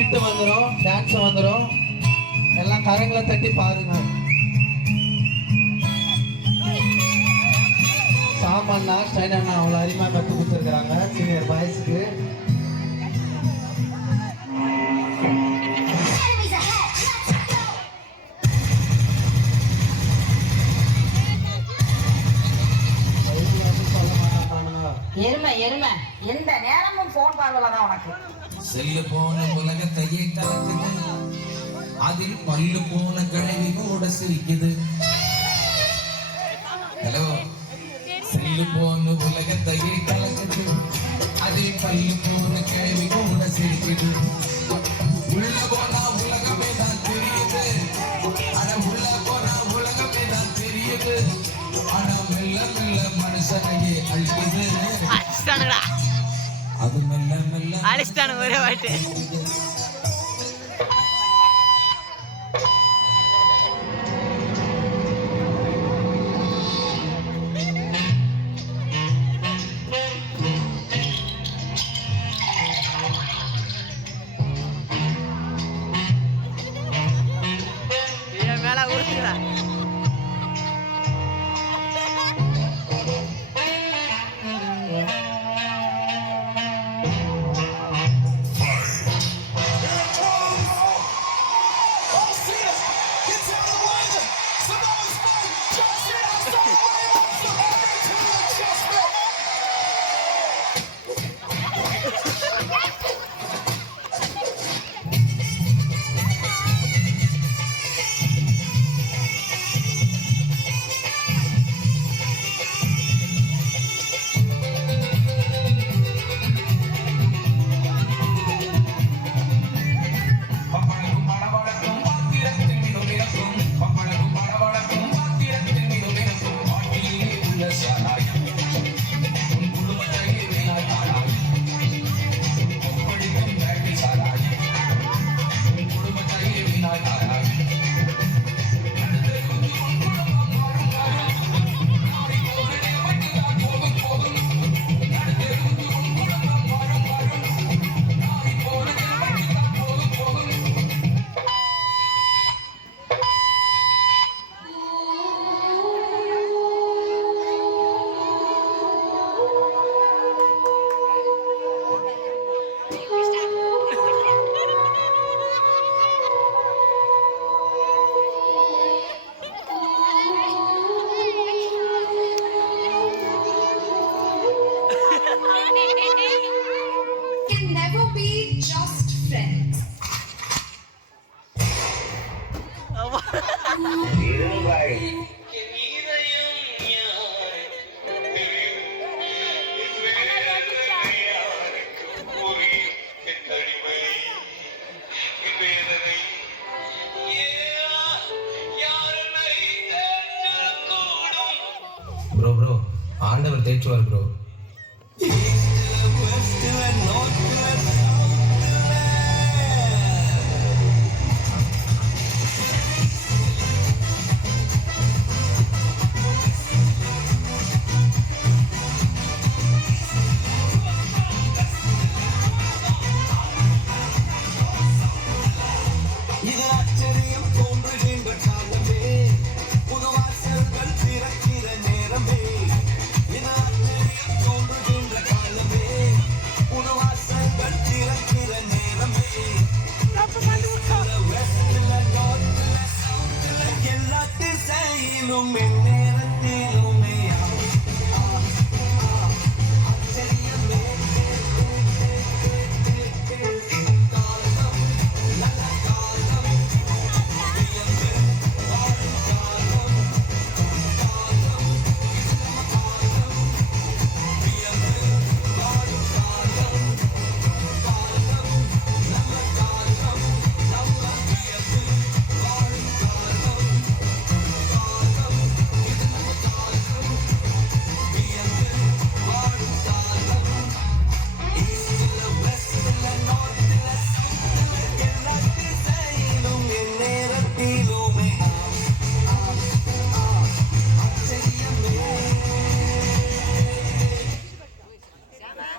Skid வந்துடும், dance வந்துடும். எல்லாம் கரங்களை தட்டி பாருங்க. சாமண்ணா ஸ்டைன் அண்ணா அவ்வளோ அருமையாக கற்றுக் கொடுத்துருக்குறாங்க சீனியர் பாய்ஸுக்கு. எருமை எருமை எந்த நேரமும் போன் பார்க்கல தான் உனக்கு. செல்லு போன உலகத்தையே கலக்குது, அதில் பல்லு போன கிழவி கூட சிரிக்குது. ஹலோ, செல்லு போன உலகத்தையே கலக்குது, அதில் பல்லு போன கிழவி கூட சிரிக்குது. உள்ள போனா உலகமே தான் தெரியுது, ஆனா உள்ள போனா உலகமே தான் தெரியுது. ஆனா மெல்ல மெல்ல மனுஷனையே அழிக்குது. அது மெல்ல மெல்ல அழிச்சிட்டானு ஒரே வாட்டு. மேல ஊத்துறா. Can never be just friends. Bro ஆண்டவர் தேய்ச்சுவார் ப்ரோ.